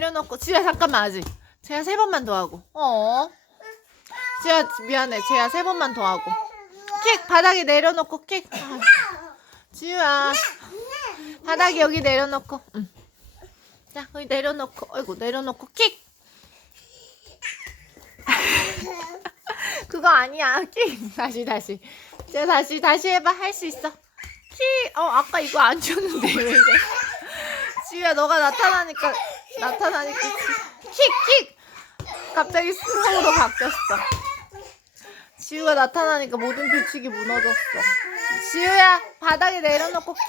내려놓고 지야 잠깐만 아직. 제가 세 번만 더 하고. 어. 지야 미안해. 제가 세 번만 더 하고. 킥 바닥에 내려놓고 킥 아, 지우야. 바닥에 여기 내려놓고. 응. 자 거기 내려놓고. 어이구 내려놓고 킥 그거 아니야. 킥 다시 다시. 제가 다시 다시 해봐. 할 수 있어. 킥어 아까 이거 안 줬는데. 왜 이래 지우야 너가 나타나니까 나타나니까 킥킥 갑자기 스로우로 바뀌었어. 지우가 나타나니까 모든 규칙이 무너졌어. 지우야 바닥에 내려놓고 킥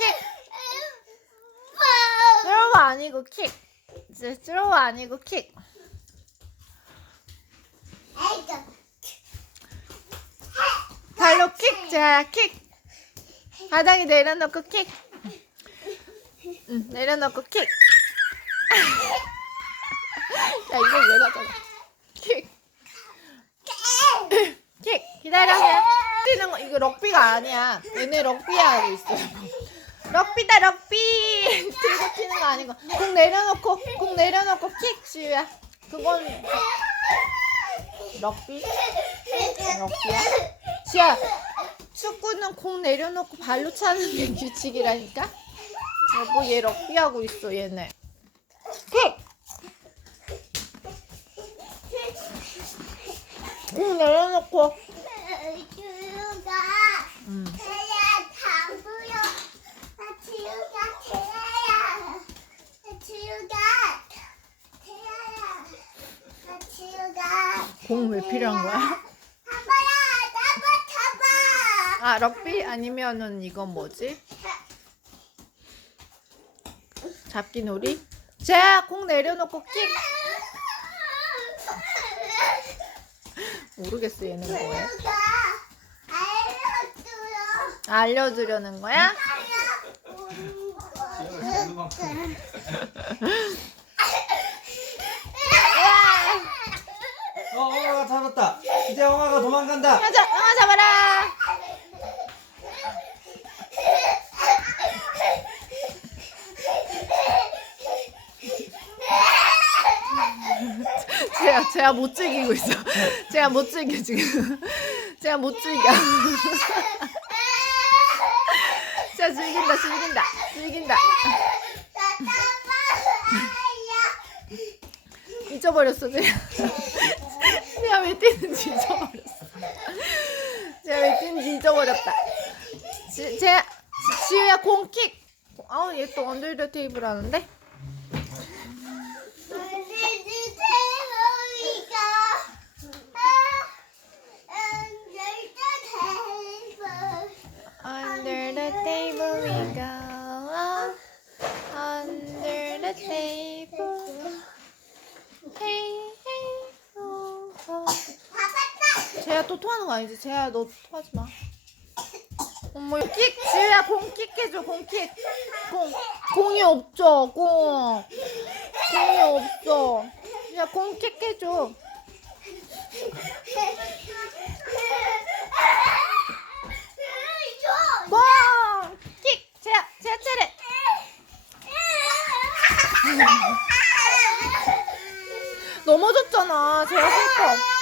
스로우 아니고 킥 이제 스로우 아니고 킥 발로 킥 자야 킥 바닥에 내려놓고 킥 응, 내려놓고 킥 야 이거 왜 나잖아. 킥. 킥! 기다려요 뛰는 거 이거 럭비가 아니야. 얘네 럭비 하고 있어요 럭비다 럭비. 들고 튀는 거 아니고. 공 내려놓고 공 내려놓고 킥 시우야. 그건 럭비? 럭비야? 시우야 축구는 공 내려놓고 발로 차는 게 규칙이라니까? 여보 얘 럭비 하고 있어 얘네 킥! 공 내려놓고 지우가 음. 태야 다 보여. 나 지우가 태야야. 나 지우가 태야야. 나 지우가 공 왜 필요한 거야? 한번야 잡아 잡아. 아 럭비 아니면은 이건 뭐지? 잡기 놀이? 자 공 내려놓고 킥 모르겠어 얘는 뭐야. 알려주려는 거야? 어, 엉아가 잡았다. 이제 엉아가 도망간다. 가자 아 잡아라 제가 못 즐기고 있어. 제가 못 즐겨 지금. 제가 못 즐겨. 제가 즐긴다 즐긴다 즐긴다. 잊어버렸어 제가. 제가 왜 뛰는지 잊어버렸어. 제가 왜 뛰는지 잊어버렸다. 지, 제 지우야 공킥. 아우 얘또 언더 더 테이블 하는데 Oh, oh. 재야 또 토하는 거 아니지? 재야 너 토하지 마. 어머, 킥! 지우야 공킥 해줘, 공킥. 공, 공이 없죠, 공. 공이 없어. 야, 공킥 해줘. 공! 킥! 재야, 재야 차례. 넘어졌잖아. 재야 슬퍼.